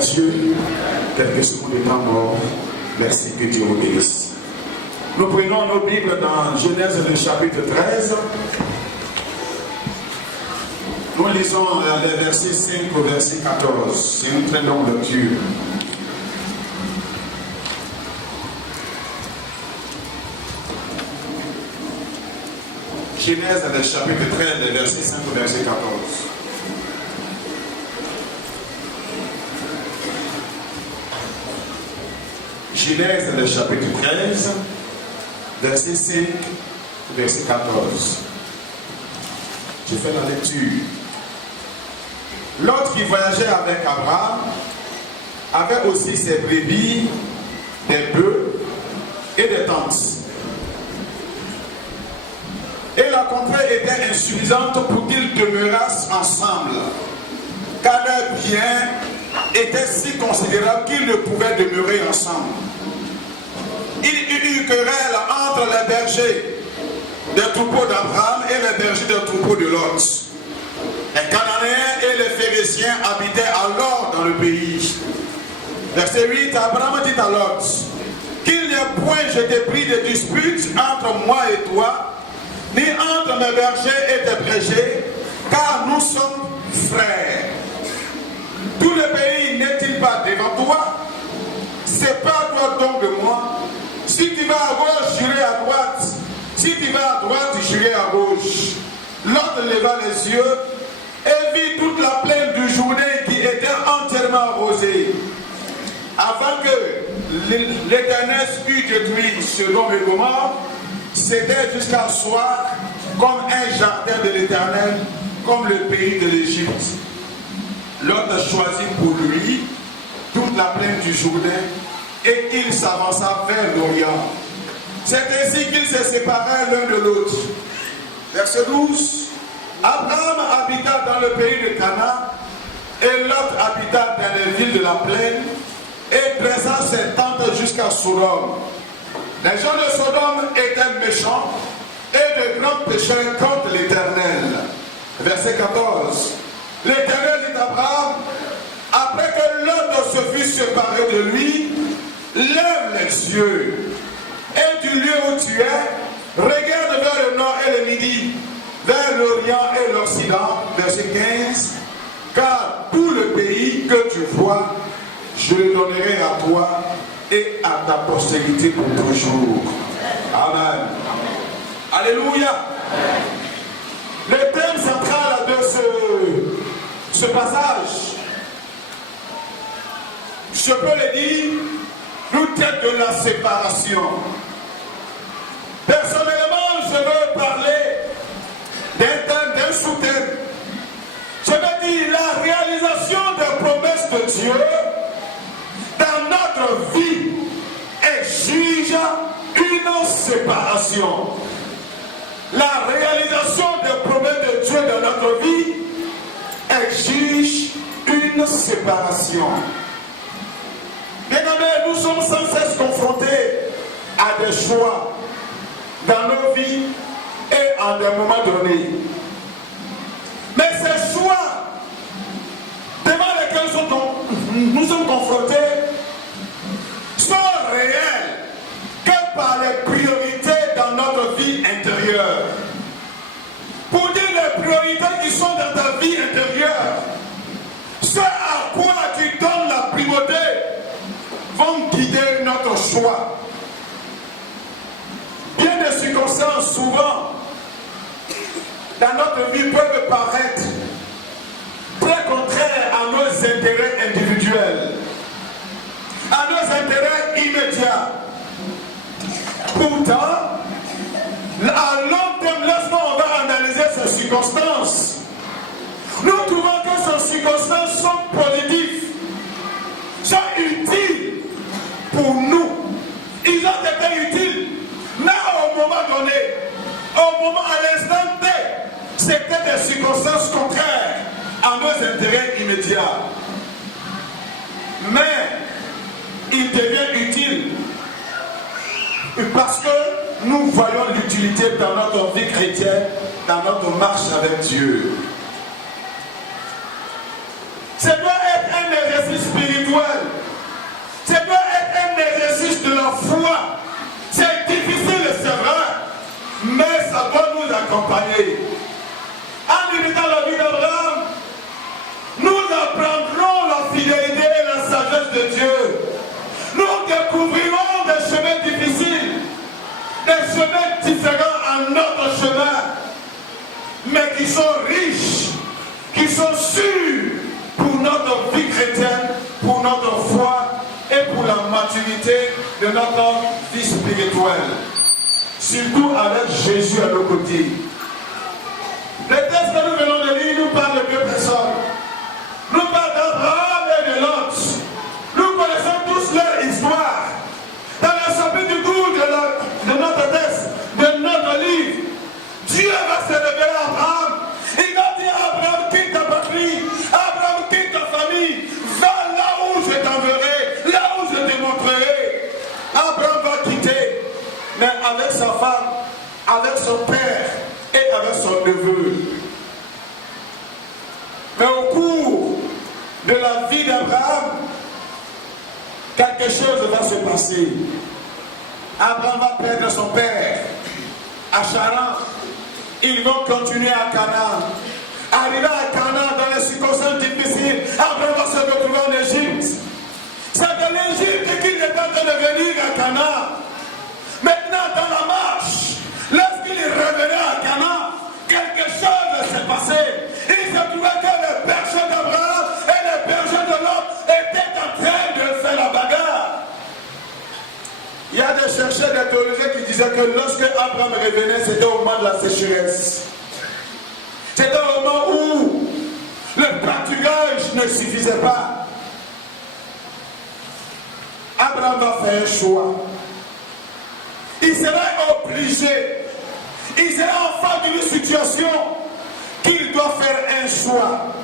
Dieu. Quelques secondes de temps mort. Merci, que Dieu vous bénisse. Nous prenons nos Bibles dans Genèse, le chapitre 13. Nous lisons les versets 5 au verset 14. C'est une très longue lecture. Genèse, le chapitre 13, les versets 5 au verset 14. Genèse, le chapitre 13, verset 5, verset 14. Je fais la lecture. L'autre qui voyageait avec Abraham avait aussi ses brebis, des bœufs et des tentes. Et la contrée était insuffisante pour qu'ils demeurassent ensemble, car leurs biens étaient si considérables qu'ils ne pouvaient demeurer ensemble. Il y eut une querelle entre les bergers des troupeaux d'Abraham et les bergers des troupeaux de Lot. Les Cananéens et les Phéréciens habitaient alors dans le pays. Verset 8, Abraham dit à Lot, qu'il n'y ait point, je t'ai pris de dispute entre moi et toi, ni entre mes bergers et tes bergers, car nous sommes frères. Tout le pays n'est-il pas devant toi? Sépare-toi donc de moi. Si tu vas à gauche, j'irai à droite. Si tu vas à droite, j'irai à gauche. Lot leva les yeux et vit toute la plaine du Jourdain qui était entièrement arrosée. Avant que l'Éternel eût détruit Sodome et Gomorrhe, c'était jusqu'à soir comme un jardin de l'Éternel, comme le pays de l'Égypte. Lot choisit pour lui toute la plaine du Jourdain et il s'avança vers l'Orient. C'est ainsi qu'ils se séparèrent l'un de l'autre. Verset 12. Abraham habita dans le pays de Canaan et Lot habita dans les villes de la plaine et dressa ses tentes jusqu'à Sodome. Les gens de Sodome étaient méchants et de grands pécheurs contre l'Éternel. Verset 14. L'Éternel dit à Abraham, après que Lot se fut séparé de lui, lève les yeux et du lieu où tu es, regarde vers le nord et le midi, vers l'Orient et l'Occident. Verset 15. Car tout le pays que tu vois, je le donnerai à toi et à ta postérité pour toujours. Amen. Alléluia. Le thème central de ce passage, je peux le dire, nous traite de la séparation. Personnellement, je veux parler d'un thème, d'un sous-thème. Je veux dire la réalisation des promesses de Dieu dans notre vie exige une séparation. La réalisation des promesses de Dieu dans notre vie exige une séparation. Bien-aimés, nous sommes sans cesse confrontés à des choix dans nos vies et à des moments donnés. Mais ces choix devant lesquels nous sommes confrontés sont réels que par les priorités dans notre vie intérieure. Pour dire les priorités qui sont dans ta vie intérieure, ce à quoi tu donnes la primauté vont guider notre choix. Bien des circonstances, souvent, dans notre vie peuvent paraître très contraires à nos intérêts individuels, à nos intérêts immédiats. Pourtant, à long terme, lorsqu'on va analyser ces circonstances, nous trouvons que ces circonstances sont positives, sont utiles pour nous. Ils ont été utiles, mais au moment donné, au moment, à l'instant T, c'était des circonstances contraires à nos intérêts immédiats. Mais il devient utile parce que nous voyons l'utilité dans notre vie chrétienne, dans notre marche avec Dieu. Ça doit être un exercice spirituel foi et pour la maturité de notre vie spirituelle. Surtout avec Jésus à nos côtés. Le texte que nous venons de lire nous parle de deux personnes. Nous parle d'Abraham et de Lot. Nous connaissons tous leur histoire. Dans le chapitre 12 de notre texte, de notre livre, Dieu va se révéler à Abraham. Il va dire à Abraham, quitte ta patrie, Abraham, quitte ta famille, va là où je t'enverrai, là où je te montrerai. Abraham va quitter, mais avec sa femme, avec son père et avec son neveu. Mais au cours de la vie d'Abraham, quelque chose va se passer. Abraham va perdre son père à Charan. Ils vont continuer à Canaan. Arrivé à Canaan, dans les circonstances difficiles, Abraham va se retrouver en Égypte. C'est de l'Égypte qu'il est en train de venir à Canaan. Maintenant, dans la marche, lorsqu'il est revenu à Canaan, quelque chose s'est passé. Il se trouvait que le berger d'Abraham et le berger de Lot étaient en train de faire la bagarre. Il y a des chercheurs, des théologiens qui disaient que lorsque Abraham revenait, c'était au moment de la sécheresse. C'était au moment où le pâturage ne suffisait pas. Abraham va faire un choix. Il serait obligé, il serait en face d'une situation qu'il doit faire un choix.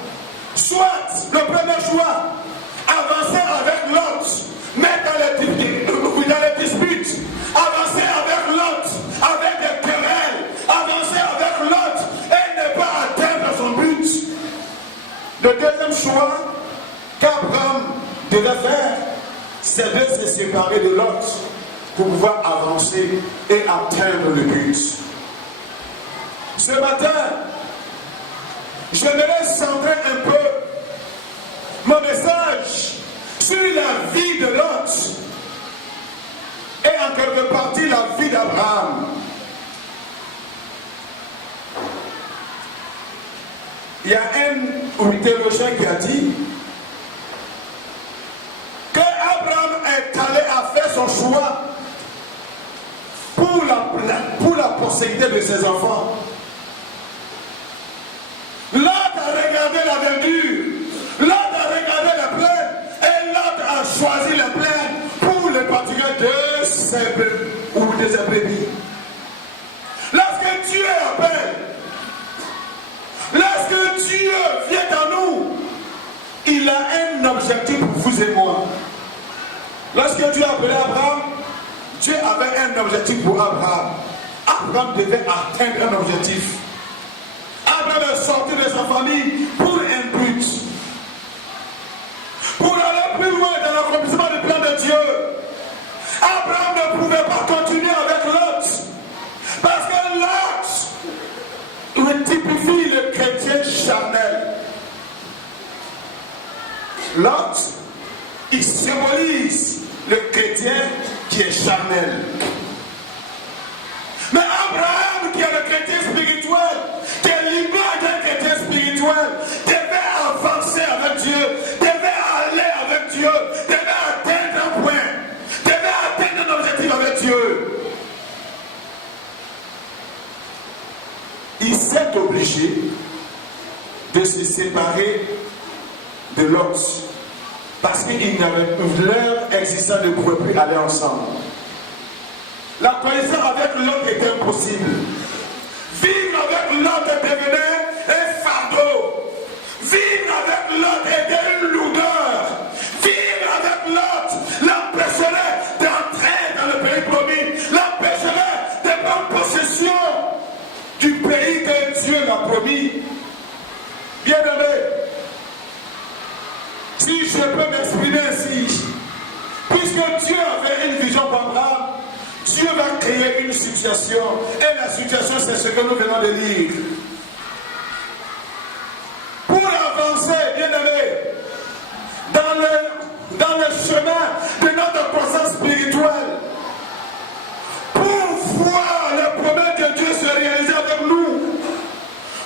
Soit, le premier choix, avancer avec Lot, mais dans les disputes, avancer avec Lot, avec des querelles, avancer avec Lot et ne pas atteindre son but. Le deuxième choix qu'Abraham devait faire, c'est de se séparer de Lot pour pouvoir avancer et atteindre le but. Ce matin, j'aimerais centrer un peu mon message sur la vie de Lot et en quelque partie la vie d'Abraham. Il y a un théologien qui a dit que Abraham est allé à faire son choix pour la postérité de ses enfants. Lot a regardé la verdure, Lot a regardé la plaine, et Lot a choisi la plaine pour le pâturage de ses brebis ou de ses brebis. Lorsque Dieu appelle, lorsque Dieu vient à nous, il a un objectif pour vous et moi. Lorsque Dieu a appelé Abraham, Dieu avait un objectif pour Abraham. Abraham devait atteindre un objectif. Abraham est sorti de sa famille pour un but. Pour aller plus loin dans l'accomplissement du plan de Dieu. Abraham ne pouvait pas continuer avec Lot. Parce que Lot typifie le chrétien charnel. Lot, il symbolise le chrétien qui est charnel. Mais Abraham, qui est le chrétien spirituel, qui est l'image d'un chrétien spirituel, devait avancer avec Dieu, devait aller avec Dieu, devait atteindre un point, devait atteindre un objectif avec Dieu. Il s'est obligé de se séparer de Lot. Parce qu'ils n'avaient leur existence ne pouvait plus aller ensemble. La coalition avec Lot était impossible. Vivre avec Lot devenait un fardeau. Vivre avec Lot était une lourdeur. Vivre avec Lot l'empêcherait d'entrer dans le pays promis. L'empêcherait de prendre possession du pays que Dieu l'a promis. Bien-aimé, si je peux m'exprimer ainsi, puisque Dieu avait une vision pour Abraham, Dieu va créer une situation. Et la situation, c'est ce que nous venons de lire. Pour avancer, bien-aimé, dans le chemin de notre croissance spirituelle, pour voir les promesses de Dieu se réaliser avec nous,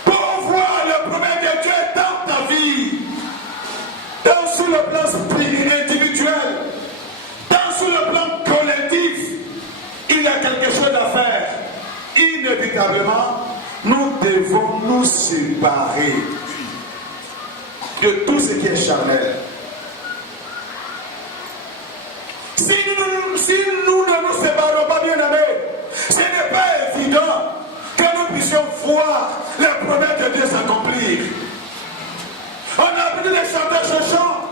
pour voir les promesses de Dieu dans ta vie, sur le plan individuel véritablement, nous devons nous séparer de tout ce qui est charnel. Si nous ne nous séparons pas, bien aimés, ce n'est pas évident que nous puissions voir les promesses de Dieu s'accomplir. On a appris les chanter ce chant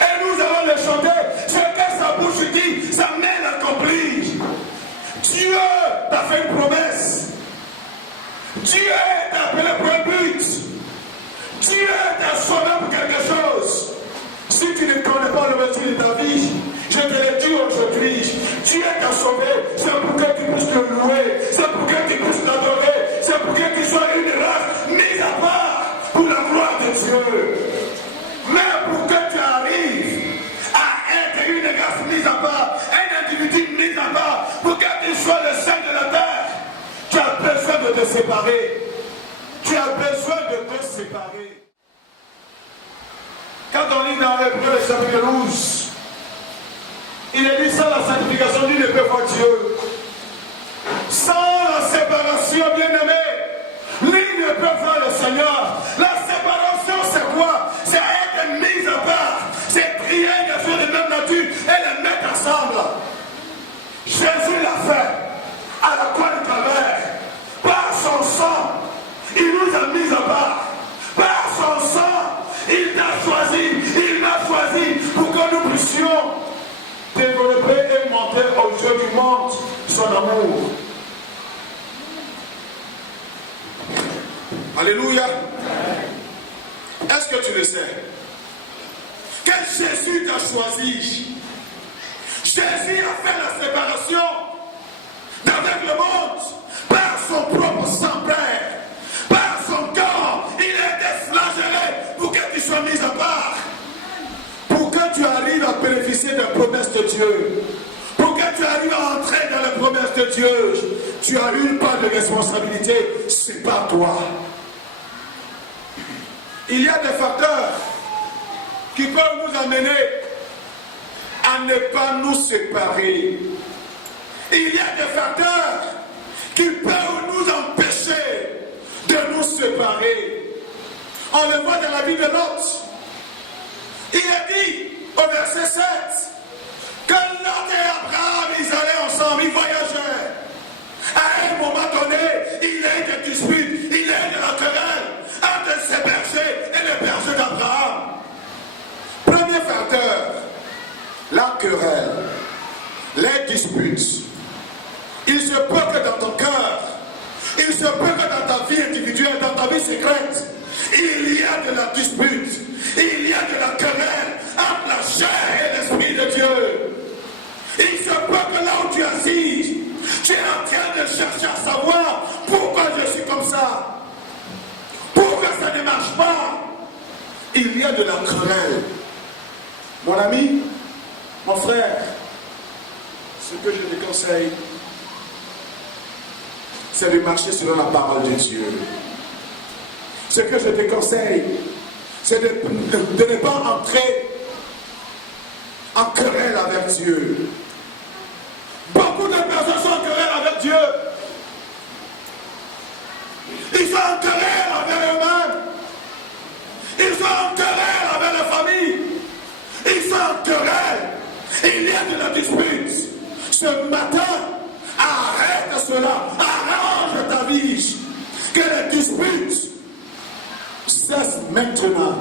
et nous allons les chanter. Ce que sa bouche dit, sa main l'accomplit. Dieu t'a fait une promesse. Dieu t'a appelé pour un but. Dieu t'a sauvé pour quelque chose. Si tu ne connais pas le métier de ta vie, je te le dis aujourd'hui, Dieu t'a sauvé, c'est pour que tu puisses le louer, c'est pour que tu puisses l'adorer, c'est pour que tu sois une race mise à part pour la gloire de Dieu. Mais pour que tu arrives à être une race mise à part, un individu mis à part, pour que tu sois le saint de la terre, tu as besoin de te séparer. Tu as besoin de te séparer. Quand on lit dans l'Hébreu chapitre 12, il est dit sans la sanctification, nul ne peut voir Dieu. Sans la séparation, bien-aimé, nul ne peut voir le Seigneur. La séparation, c'est quoi? C'est être mis à part. C'est trier des choses de même nature et les mettre ensemble. Jésus l'a fait à la croix du Calvaire. Par son sang, il nous a mis à part. Par son sang, il t'a choisi, il m'a choisi pour que nous puissions développer et montrer aux yeux du monde son amour. Alléluia. Est-ce que tu le sais? Que Jésus t'a choisi. Jésus a fait la séparation d'avec le monde par son propre sang, Père. Par son corps, il a été flagellé pour que tu sois mis à part. Pour que tu arrives à bénéficier des promesses de Dieu. Pour que tu arrives à entrer dans les promesses de Dieu. Tu as une part de responsabilité, c'est pas toi. Il y a des facteurs qui peuvent nous amener à ne pas nous séparer. Il y a des facteurs qui peuvent nous empêcher de nous séparer. On le voit dans la vie de Lot. Il est dit au verset 7 que Lot et Abraham, ils allaient ensemble, ils voyageaient. À un moment donné, il y a eu des disputes, il y a eu de la querelle entre ses bergers et les bergers d'Abraham. Premier facteur, la querelle, les disputes. Il se peut que dans ton cœur, il se peut que dans ta vie individuelle, dans ta vie secrète, il y a de la dispute, il y a de la querelle entre la chair et l'esprit de Dieu. Il se peut que là où tu es assis, tu es en train de chercher à savoir pourquoi je suis comme ça. Pourquoi ça ne marche pas? Il y a de la querelle. Mon ami, mon frère, ce que je te conseille, c'est de marcher selon la parole de Dieu. Ce que je te conseille, c'est de ne pas entrer en querelle avec Dieu. Beaucoup de personnes sont en querelle avec Dieu. Ils sont en querelle avec eux-mêmes. Ils sont en querelle avec la famille. Ils sont en querelle. Il y a de la dispute. Ce matin, arrête cela. Arrange ta vie. Que les disputes cessent maintenant.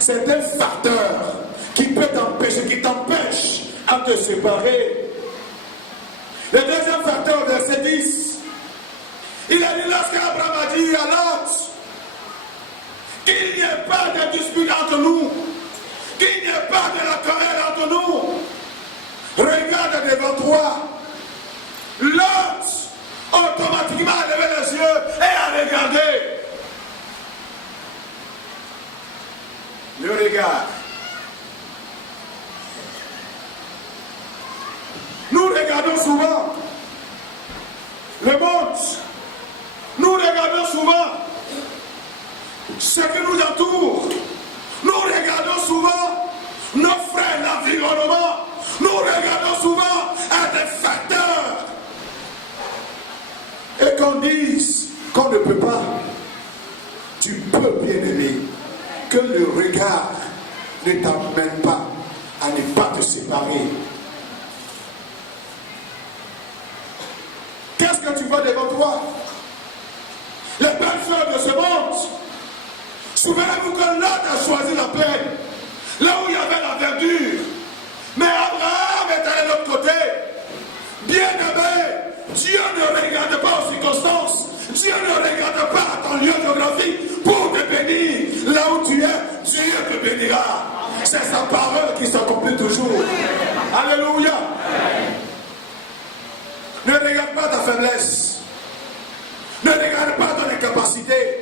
C'est un facteur qui peut t'empêcher, qui t'empêche à te séparer. Le deuxième facteur, verset 10. Il a dit lorsqu'Abraham a dit à Lot qu'il n'y ait pas de dispute entre nous, qu'il n'y ait pas de la querelle entre nous. Regarde devant toi. Lot automatiquement a levé les yeux et a regardé. Le regard. Nous regardons souvent le monde. Nous regardons souvent ce qui nous entoure. Nous regardons souvent nos frères, l'environnement. Nous regardons souvent à des facteurs. Et qu'on dise on ne peut pas, tu peux bien aimer, que le regard ne t'amène pas à ne pas te séparer. Qu'est-ce que tu vois devant toi? Les belles fleurs de ce monde. Souvenez-vous que l'autre a choisi la plaine, là où il y avait la verdure. Mais Abraham est allé de l'autre côté. Bien-aimé, Dieu ne regarde pas aux circonstances. Dieu ne regarde pas à ton lieu géographique pour te bénir. Là où tu es, Dieu te bénira. C'est sa parole qui s'accomplit toujours. Alléluia. Ne regarde pas ta faiblesse. Ne regarde pas ton incapacité.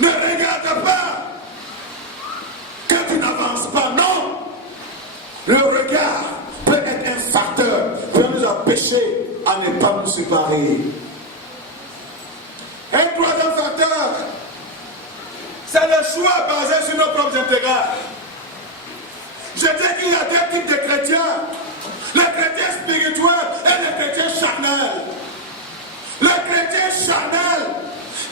Ne regarde pas que tu n'avances pas. Non. Le regard peut être un facteur, peut nous empêcher à ne pas nous séparer. Un troisième facteur, c'est le choix basé sur nos propres intérêts. Je dis qu'il y a deux types de chrétiens. Les chrétiens spirituels et les chrétiens charnels. Le chrétien charnel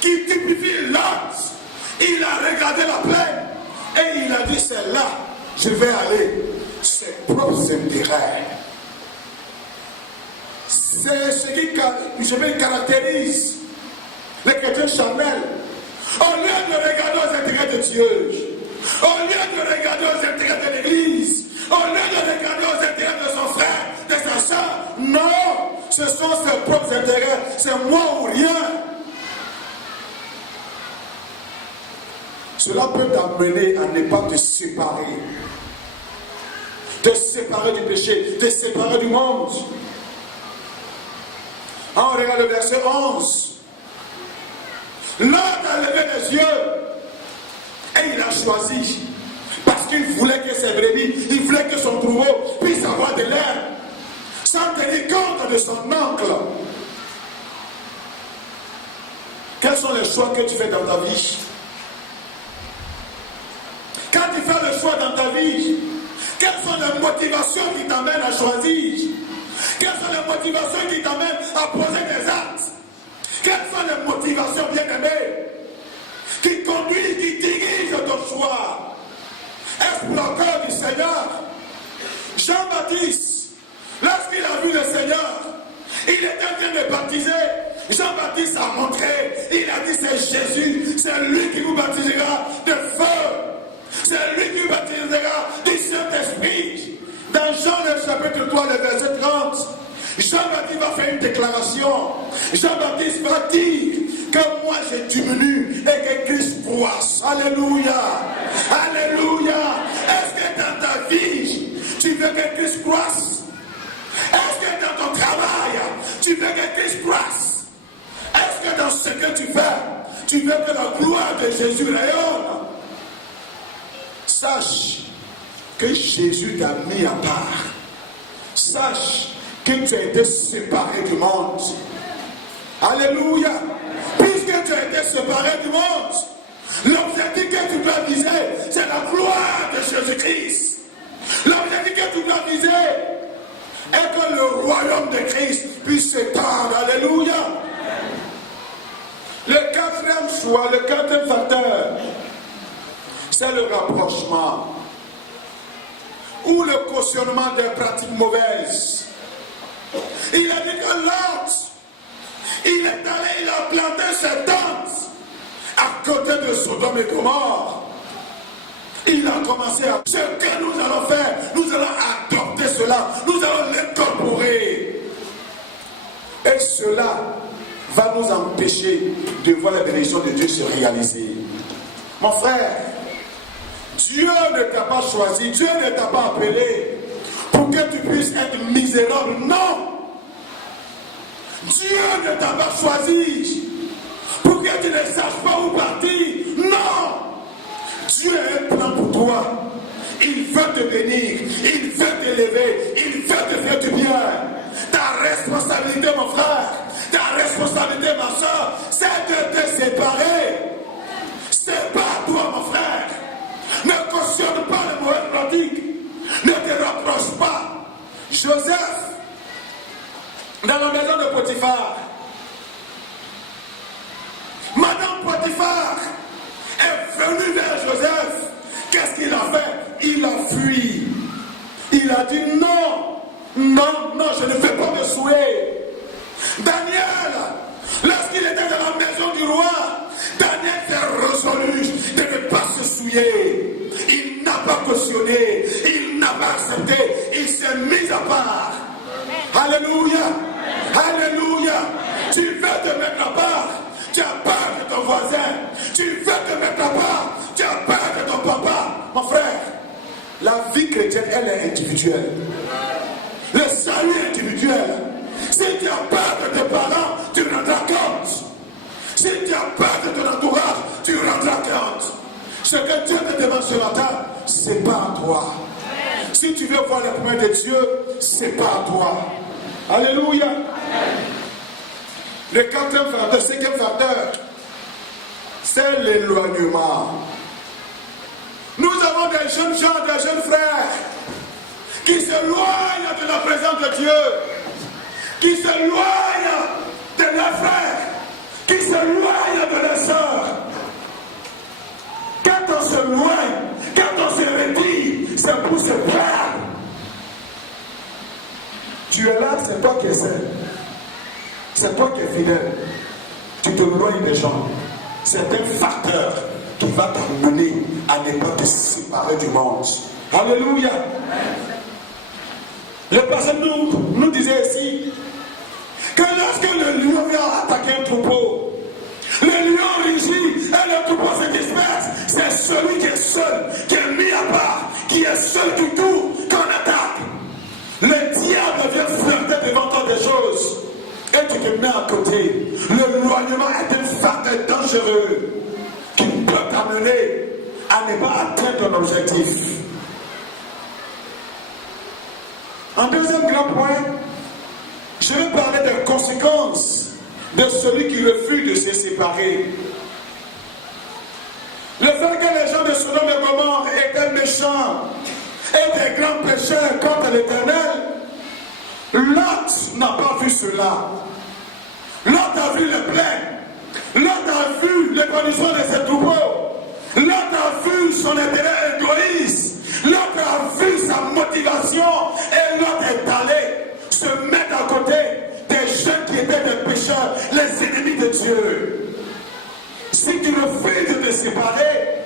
qui typifie l'autre, il a regardé la plaine et il a dit c'est là, je vais aller. Ses propres intérêts. C'est ce qui caractérise les chrétiens charnels. Au lieu de regarder aux intérêts de Dieu, au lieu de regarder aux intérêts de l'Église, au lieu de regarder aux intérêts de son frère, de sa soeur, non, ce sont ses propres intérêts, c'est moi ou rien. Cela peut t'amener à ne pas te séparer. Te séparer du péché, te séparer du monde. On regarde le verset 11. L'homme a levé les yeux et il a choisi. Parce qu'il voulait que ses brebis, il voulait que son troupeau puisse avoir de l'air, sans tenir compte de son oncle. Quels sont les choix que tu fais dans ta vie? Quand tu fais le choix dans ta vie, quelles sont les motivations qui t'amènent à choisir? Quelles sont les motivations qui t'amènent à poser des actes? Quelles sont les motivations bien-aimées qui conduisent, qui dirigent ton choix? Est-ce pour le cœur du Seigneur? Jean-Baptiste, lorsqu'il a vu le Seigneur, il était en train de baptiser. Jean-Baptiste a montré, il a dit c'est Jésus, c'est lui qui vous baptisera de feu. C'est lui qui baptisera du Saint-Esprit. Dans Jean le chapitre 3, le verset 30, Jean-Baptiste va faire une déclaration. Jean-Baptiste va dire que moi je diminue et que Christ croisse. Alléluia. Alléluia. Est-ce que dans ta vie, tu veux que Christ croisse? Est-ce que dans ton travail, tu veux que Christ croisse? Est-ce que dans ce que tu fais, tu veux que la gloire de Jésus rayonne? Sache que Jésus t'a mis à part. Sache que tu as été séparé du monde. Alléluia. Puisque tu as été séparé du monde, l'objectif que tu dois viser, c'est la gloire de Jésus-Christ. L'objectif que tu dois viser est que le royaume de Christ puisse s'étendre. Alléluia. Le quatrième choix, le quatrième facteur, c'est le rapprochement ou le cautionnement des pratiques mauvaises. Il a dit que l'autre, il est allé, il a planté ses tentes à côté de Sodome et Gomorrhe. Il a commencé à... Ce que nous allons faire, nous allons adopter cela, nous allons l'incorporer. Et cela va nous empêcher de voir la bénédiction de Dieu se réaliser. Mon frère, Dieu ne t'a pas choisi, Dieu ne t'a pas appelé pour que tu puisses être misérable. Non! Dieu ne t'a pas choisi pour que tu ne saches pas où partir. Non! Dieu a un plan pour toi. Il veut te bénir, il veut t'élever, il veut te faire du bien. Ta responsabilité, mon frère, ta responsabilité, ma soeur, c'est de te séparer. C'est pas toi, mon frère. Ne cautionne pas les mauvaises pratiques. Ne te rapproche pas. Joseph, dans la maison de Potiphar, Potiphar est venu vers Joseph. Qu'est-ce qu'il a fait? Il a fui. Il a dit non, non, non, je ne fais pas de souhait. Daniel, lorsqu'il était dans la maison du roi, Daniel s'est résolu de ne pas se souiller. Il n'a pas cautionné, il n'a pas accepté, il s'est mis à part. Alléluia, alléluia. Tu veux te mettre à part, tu as peur de ton voisin. Tu veux te mettre à part, tu as peur de ton papa. Mon frère, la vie chrétienne, elle est individuelle. Le salut est individuel. Si tu as peur de tes parents, tu rendras compte. Si tu as peur de ton entourage, tu rendras compte. Ce que Dieu te demande ce matin, c'est pas à toi. Si tu veux voir les promesses de Dieu, c'est pas à toi. Alléluia. Le quatrième facteur, cinquième facteur, c'est l'éloignement. Nous avons des jeunes gens, des jeunes frères qui s'éloignent de la présence de Dieu, qui s'éloignent de leurs frères, qui s'éloignent de leurs sœurs. Quand on s'éloigne, quand on se retire, c'est pour se plaindre. Tu es là, c'est toi qui essaies. C'est toi qui es fidèle. Tu te éloignes des gens. C'est un facteur qui va t'amener à ne pas te séparer du monde. Alléluia. Le passage nous disait ici que lorsque le lion vient attaquer un troupeau, le lion rugit et le troupeau se disperse. C'est celui qui est seul, qui est mis à part, qui est seul du tout, qu'on attaque. Le diable vient flirter devant toi des choses et tu te mets à côté. L'éloignement est un facteur dangereux qui peut t'amener à ne pas atteindre ton objectif. En deuxième grand point, je vais parler des conséquences de celui qui refuse de se séparer. Le fait que les gens de Sodome et Gomorrhe étaient méchants et des grands pécheurs contre l'Éternel, Lot n'a pas vu cela. Lot a vu le plein. Lot a vu les conditions de ses troupeaux. Lot a vu son intérêt égoïste. Lot a vu sa motivation et Lot est allé se mettre à côté des jeunes qui étaient des pécheurs, les ennemis de Dieu. Si tu refuses de te séparer,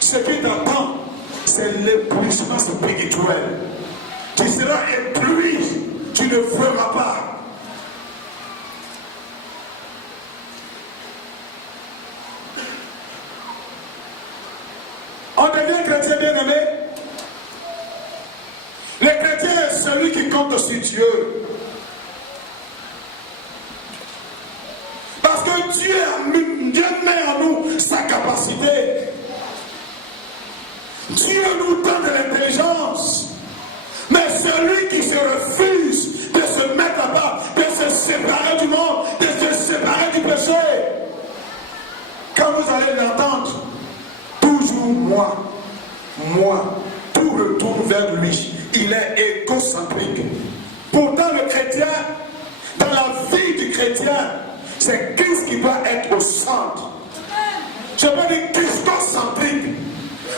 ce qui t'attend, c'est l'épuisement spirituel. Tu seras épuisé, tu ne feras pas. On devient chrétien bien-aimé. Le chrétien est celui qui compte sur Dieu. Parce que Dieu met en nous sa capacité. Dieu nous donne de l'intelligence. Mais celui qui se refuse de se mettre à part, de se séparer du monde, de se séparer du péché, quand vous allez l'entendre, toujours moi, tout retourne vers lui. Il est égocentrique. Pourtant, le chrétien, dans la vie du chrétien, c'est Christ qui doit être au centre. Je veux dire christocentrique.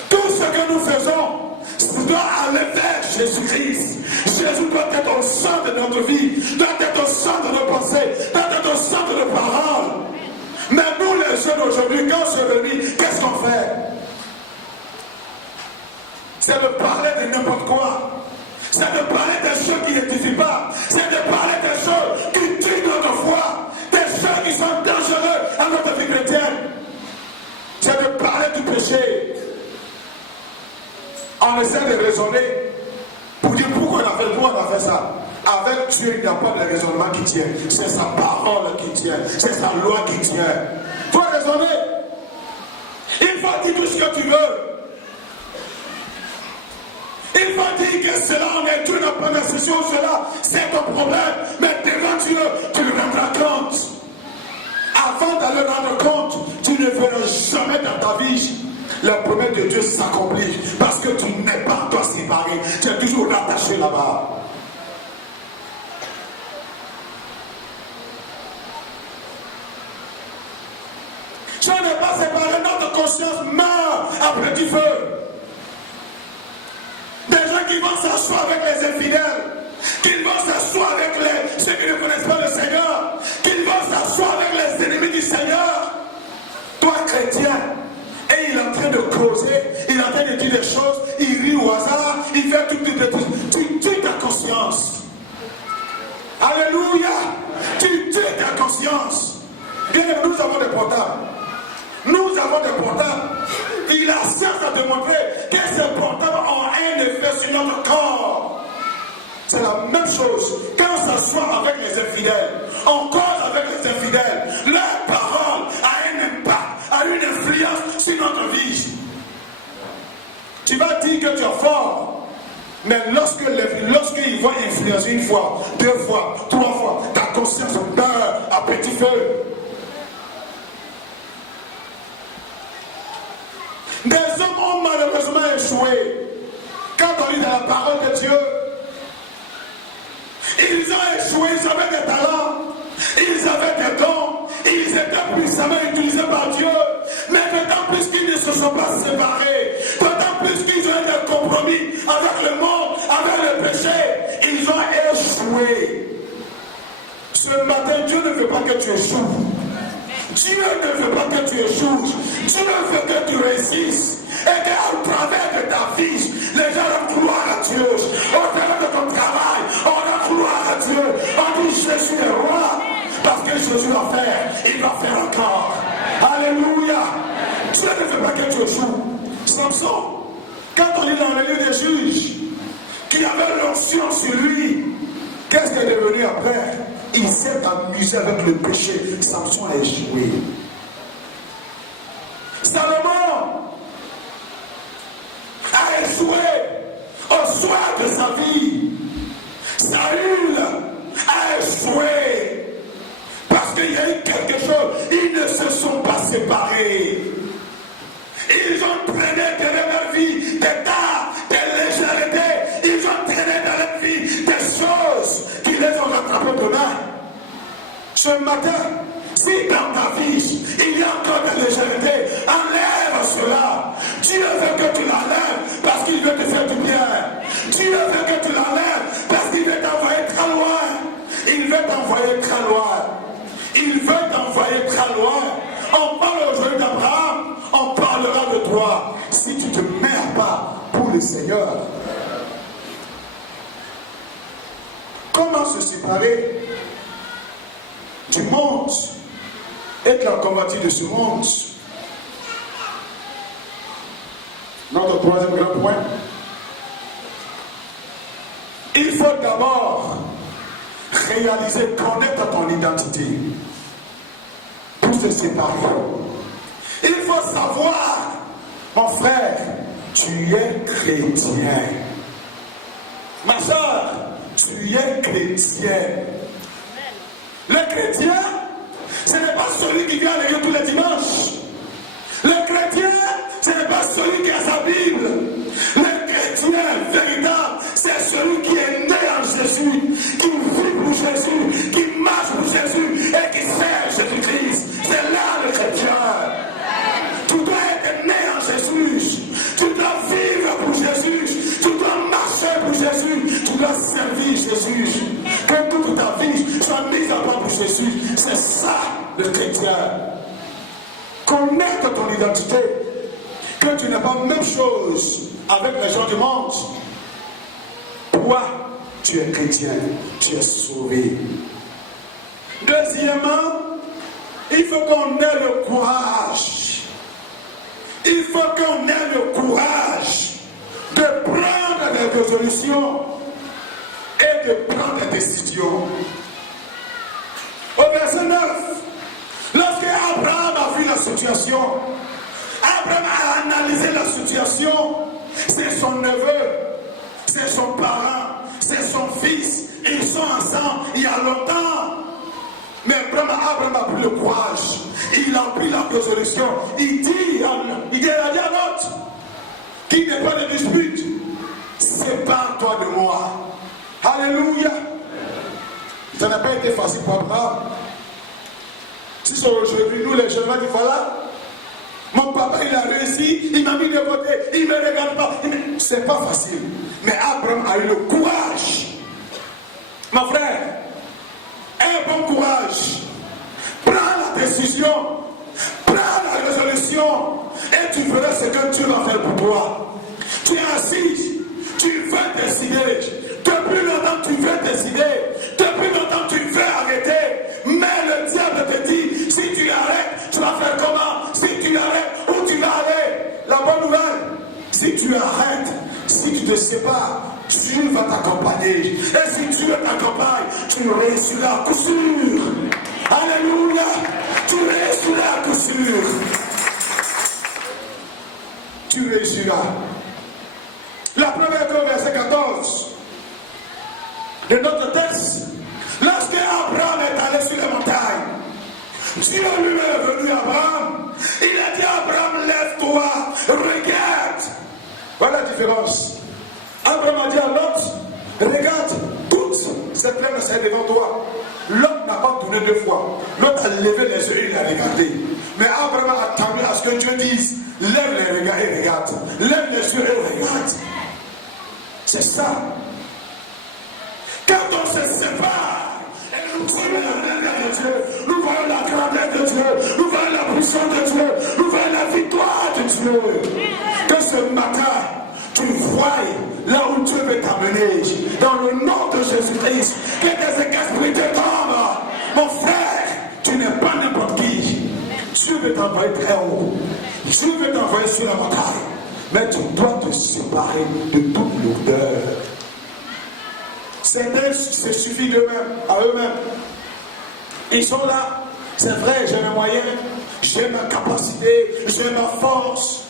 Tout ce que nous faisons doit aller vers Jésus-Christ. Jésus doit être au centre de notre vie, doit être au centre de nos pensées, doit être au centre de nos paroles. Mais nous, les jeunes aujourd'hui, quand on se réunit, qu'est-ce qu'on fait? C'est de parler de n'importe quoi. C'est de parler des choses qui n'édifient pas. C'est de parler des choses qui tuent notre foi. Des choses qui sont dangereuses à notre vie chrétienne. C'est de parler du péché. On essaie de raisonner pour dire pourquoi on a fait ça. Avec Dieu, il n'y a pas de raisonnement qui tient. C'est sa parole qui tient. C'est sa loi qui tient. Il faut raisonner. Il faut dire tout ce que tu veux. Il faut dire que cela en est Dieu n'a pas d'instruction, cela c'est ton problème. Mais devant Dieu, tu le rendras compte. Avant d'aller rendre compte, tu ne verras jamais dans ta vie la promesse de Dieu s'accomplir. Parce que tu n'es pas toi séparé. Tu es toujours rattaché là-bas. Je n'ai conscience meurt à petit feu. Des gens qui vont s'asseoir avec les infidèles, qui vont s'asseoir avec ceux qui ne connaissent pas le Seigneur, qui vont s'asseoir avec les ennemis du Seigneur. Toi, chrétien, et il est en train de causer, il est en train de dire des choses, il rit au hasard, il fait tout, tu tues ta conscience. Alléluia, tu tues ta conscience. Bien, nous avons des portables. Nous avons des portables. Il a science à démontrer que ces portables ont un effet sur notre corps. C'est la même chose. Quand on s'assoit avec les infidèles, on cause avec les infidèles, leur parole a un impact, a une influence sur notre vie. Tu vas dire que tu es fort, mais lorsqu'ils vont influencer une fois, 2 fois, 3 fois, ta conscience meurt à petit feu. Des hommes ont malheureusement échoué. Quand on lit dans la parole de Dieu, ils ont échoué, ils avaient des talents, ils avaient des dons, ils étaient puissamment utilisés par Dieu, mais d'autant plus qu'ils ne se sont pas séparés, d'autant plus qu'ils ont des compromis avec le monde, avec le péché, ils ont échoué. Ce matin, Dieu ne veut pas que tu échoues. Dieu ne veut pas que tu échoues. Dieu veut que tu réussisses. Et qu'à travers de ta vie, les gens vont gloire à Dieu. Au travers de ton travail, on va gloire à Dieu. On dit Jésus est roi. Parce que Jésus va faire, il va faire encore. Alléluia. Dieu ne veut pas que tu échoues. Samson, quand on lit dans le livre des juges, qu'il avait l'onction sur lui, qu'est-ce qui est devenu après? Il s'est amusé avec le péché. Samson a échoué. Salomon a échoué au soir de sa vie. Saül a échoué parce qu'il y a eu quelque chose. Ils ne se sont pas séparés. Ils ont traîné dans leur vie des tas, des légèretés. Ils ont traîné dans leur vie des choses qui les ont rattrapés demain. Ce matin, si dans ta vie, il y a encore des légèretés, enlève cela. Dieu veut que tu l'enlèves parce qu'il veut te faire du bien. Dieu veut que tu l'enlèves parce qu'il veut t'envoyer très loin. Il veut t'envoyer très loin. Il veut t'envoyer très loin. On parle aujourd'hui d'Abraham, on parlera de toi. Si tu ne te mets pas pour le Seigneur, comment se séparer du monde et de la convoitise de ce monde? Notre troisième grand point. Il faut d'abord réaliser, connaître ton identité pour se séparer. Il faut savoir, mon frère, tu es chrétien. Ma soeur, tu es chrétien. Le chrétien, ce n'est pas celui qui vient à l'église tous les dimanches. Le chrétien, ce n'est pas celui qui a sa Bible. Le chrétien véritable, c'est celui qui est né en Jésus, qui vit pour Jésus, qui marche pour Jésus et qui sert Jésus-Christ. C'est là le chrétien. Tu dois être né en Jésus. Tu dois vivre pour Jésus. Tu dois marcher pour Jésus. Tu dois servir Jésus. Que toute ta vie soit mise à part pour Jésus. C'est ça le chrétien. Connaître ton identité. Que tu n'es pas la même chose avec les gens du monde. Toi, tu es chrétien. Tu es sauvé. Deuxièmement, il faut qu'on ait le courage. Il faut qu'on ait le courage de prendre des résolutions et de prendre des décisions. Au verset 9, lorsque Abraham a vu la situation, Abraham a analysé la situation, c'est son neveu, c'est son parent, c'est son fils, ils sont ensemble il y a longtemps. Mais Abraham a pris le courage, il a pris la résolution, il dit à l'autre, qui n'est pas de dispute, sépare-toi de moi. Alléluia. Ça n'a pas été facile pour Abraham. Si c'est aujourd'hui, nous les jeunes, on dit voilà, Mon papa, il a réussi, il m'a mis de côté, il ne me regarde pas. C'est pas facile. Mais Abraham a eu le courage. Mon frère, un bon courage. Prends la décision, prends la résolution et tu verras ce que Dieu va faire pour toi. Tu es assis, tu veux décider. Depuis longtemps, tu veux décider. Depuis longtemps, tu veux arrêter. Mais le diable te dit, si tu arrêtes, tu vas faire comment? Si tu arrêtes, où tu vas aller? La bonne nouvelle, si tu arrêtes, si tu te sépares, Dieu va t'accompagner. Et si Dieu t'accompagne, tu réussiras à coup sûr. Alléluia. Tu réussiras à coup sûr. Tu réussiras. La première chose, verset 14 de notre texte. Lorsque Abraham est allé sur les montagnes, Dieu lui est venu à Abraham. Il a dit à Abraham, lève-toi, regarde. Voilà la différence. Abraham a dit à Lot, regarde, toute cette plaine est devant toi. Lot n'a pas tourné deux fois. Lot a levé les yeux et il a regardé. Mais Abraham a attendu à ce que Dieu dise, lève les regards et regarde. Lève les yeux et regarde. C'est ça. Quand on se sépare, et nous voyons la lumière de Dieu, nous voyons la grandeur de Dieu, nous voyons la puissance de Dieu, nous voyons la victoire de Dieu. Que ce matin, tu vois là où Dieu veut t'amener, dans le nom de Jésus-Christ, que tes esprits te tombent. Mon frère, tu n'es pas n'importe qui. Dieu veut t'envoyer très haut. Dieu veut t'envoyer sur la montagne. Mais tu dois te séparer de toute lourdeur. Certains se suffisent d'eux-mêmes, à eux-mêmes. Ils sont là. C'est vrai, j'ai mes moyens, j'ai ma capacité, j'ai ma force.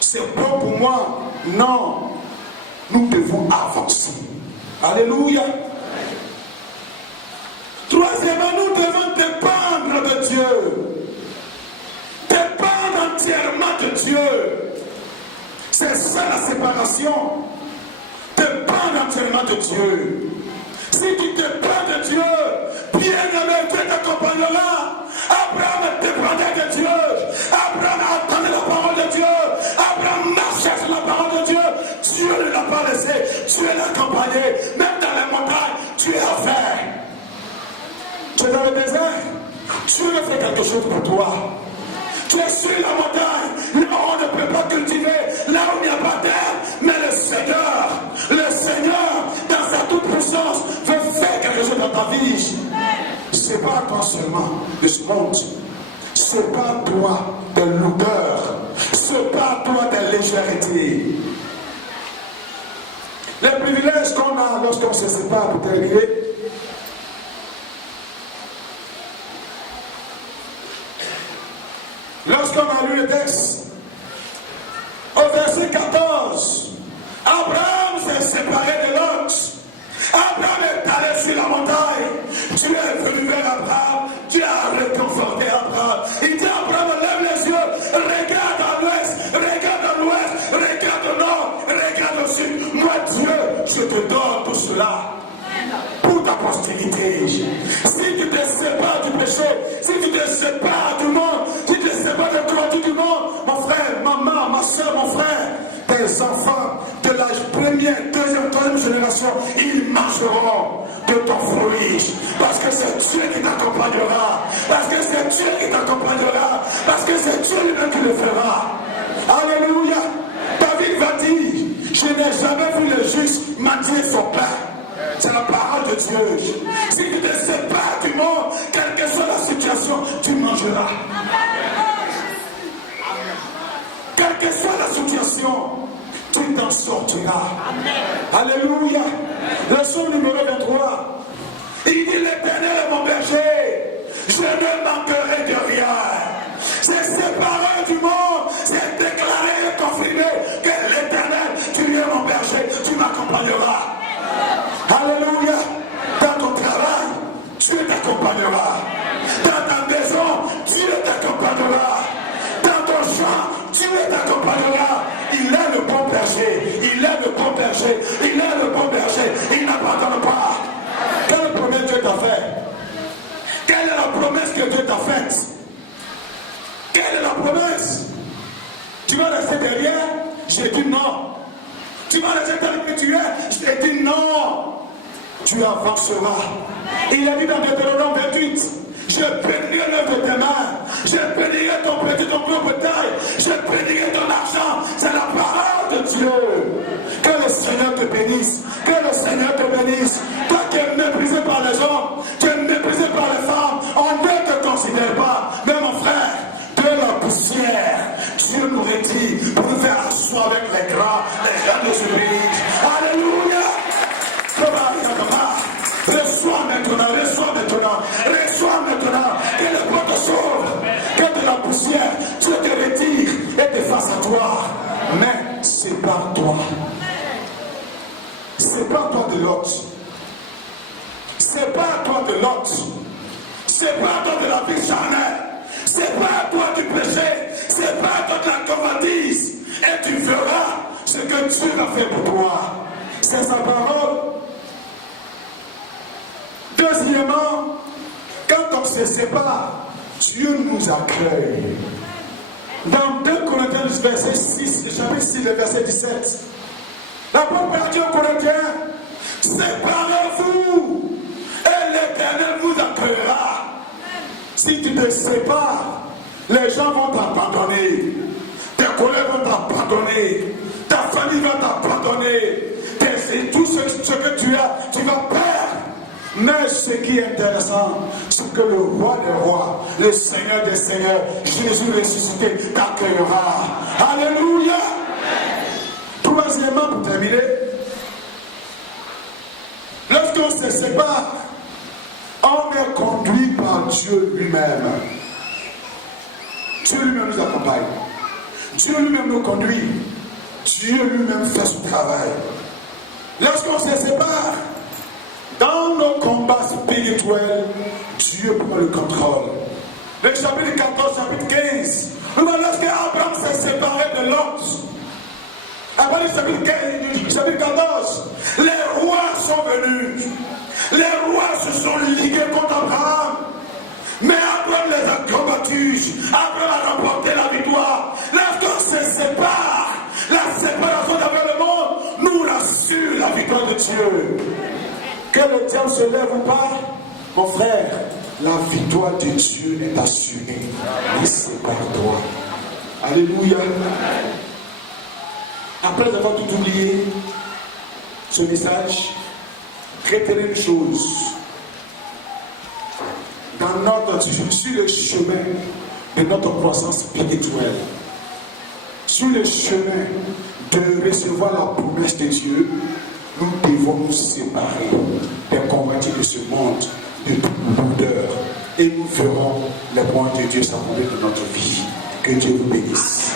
C'est bon pour moi. Non. Nous devons avancer. Alléluia. Troisièmement, nous devons dépendre de Dieu. Dépendre entièrement de Dieu. C'est ça la séparation. Dépendre entièrement de Dieu. Si tu dépends de Dieu, bien-aimé, Dieu t'accompagnera. Abraham dépendait de Dieu. Abraham attendait la parole de Dieu. Abraham marchait sur la parole de Dieu. Dieu ne l'a pas laissé. Dieu l'a accompagné. Même dans les montagnes, Dieu a fait. Tu es dans le désert. Dieu a fait quelque chose pour toi. Tu es sur la montagne, là où on ne peut pas cultiver, là où il n'y a pas d'herbe, mais le Seigneur, dans sa toute puissance, veut faire quelque chose dans ta vie. C'est pas toi seulement de ce monde, c'est pas toi de lourdeur, c'est pas toi de légèreté. Les privilèges qu'on a lorsqu'on se sépare pour terminer. Lorsqu'on a lu le texte, au verset 14, Abraham s'est séparé de Lot. Abraham est allé sur la montagne. Dieu est venu vers Abraham. Dieu a réconforté Abraham. Il dit à Abraham, lève les yeux, regarde à l'ouest, regarde à l'ouest, regarde au nord, regarde au sud. Moi, Dieu, je te donne tout cela pour ta postérité. Si tu te sépares du péché, si tu te sépares du monde, si tu te sépares de la du monde, mon frère, maman, ma soeur, mon frère, tes enfants de la première, deuxième, troisième génération, ils marcheront de ton fruit. Parce que c'est Dieu qui t'accompagnera. Parce que c'est Dieu qui t'accompagnera. Parce que c'est Dieu lui-même qui le fera. Alléluia. David va dire, je n'ai jamais vu le juste mendier son pain. C'est la parole de Dieu. Si tu te sépares du monde, quelle que soit la situation, tu mangeras. Quelle que soit la situation, tu t'en sortiras. Alléluia. Leçon numéro 23. Il dit, l'Éternel est mon berger. Je ne manquerai de rien. C'est séparé du monde. C'est déclaré et confirmé que l'Éternel, tu es mon berger. Tu m'accompagneras. Alléluia. Dans ton travail, Dieu t'accompagnera. Dans ta maison, Dieu t'accompagnera. Dans ton champ, Dieu t'accompagnera. Il est le bon berger. Il est le bon berger. Il est le bon berger. Il n'abandonne pas. Quelle promesse Dieu t'a faite? Quelle est la promesse que Dieu t'a faite? Quelle est la promesse? tu avanceras. Il a dit dans Deutéronome 28, je bénirai l'œuvre de tes mains, je bénirai ton petit, ton gros bétail, je bénirai ton argent. C'est la parole de Dieu. Que le Seigneur te bénisse, que le Seigneur te bénisse. Toi qui es méprisé par les hommes, tu es méprisé par les femmes, on ne te considère pas. Mais mon frère, de la poussière, Dieu nous retire pour nous faire asseoir avec les grands de ce pays. Alléluia. Reçois maintenant, reçois maintenant, reçois maintenant, que le bon te sauve, que de la poussière, Dieu te retire et te fasse à toi. Mais sépare-toi. Sépare-toi de l'autre. Sépare-toi de l'autre. Sépare-toi de la vie charnelle. Sépare-toi du péché. Sépare-toi de la convoitise. Et tu verras ce que Dieu a fait pour toi. C'est sa parole. Deuxièmement, quand on se sépare, Dieu nous accueille. Dans 2 Corinthiens, verset 6, chapitre 6, le verset 17, l'apôtre Paul dit aux Corinthiens, séparez-vous et l'Éternel vous accueillera. Si tu te sépares, les gens vont t'abandonner, tes collègues vont t'abandonner, ta famille va t'abandonner, tout ce que tu as, tu vas perdre. Mais ce qui est intéressant, c'est que le roi des rois, le Seigneur des seigneurs, Jésus ressuscité, t'accueillera. Alléluia. Troisièmement, pour terminer, lorsqu'on se sépare, on est conduit par Dieu lui-même. Dieu lui-même nous accompagne. Dieu lui-même nous conduit. Dieu lui-même fait son travail. Lorsqu'on se sépare, dans nos combats spirituels, Dieu prend le contrôle. Le chapitre 14, chapitre 15, lorsque Abraham s'est séparé de Lot, après le chapitre 14, les rois sont venus. Les rois se sont ligués contre Abraham. Mais Abraham les a combattus. Abraham a remporté la victoire. Lorsqu'on se sépare, la séparation d'avec le monde nous assure la victoire de Dieu. Que le diable se lève ou pas, mon frère, la victoire de Dieu est assurée. Ne sépare-toi. Alléluia. Après avoir tout oublié, ce message, retenez une chose. Sur le chemin de notre croissance spirituelle, sur le chemin de recevoir la promesse de Dieu, nous devons nous séparer des convoitises de ce monde, de toute lourdeur, et nous ferons les points de Dieu s'accomplir de notre vie. Que Dieu vous bénisse.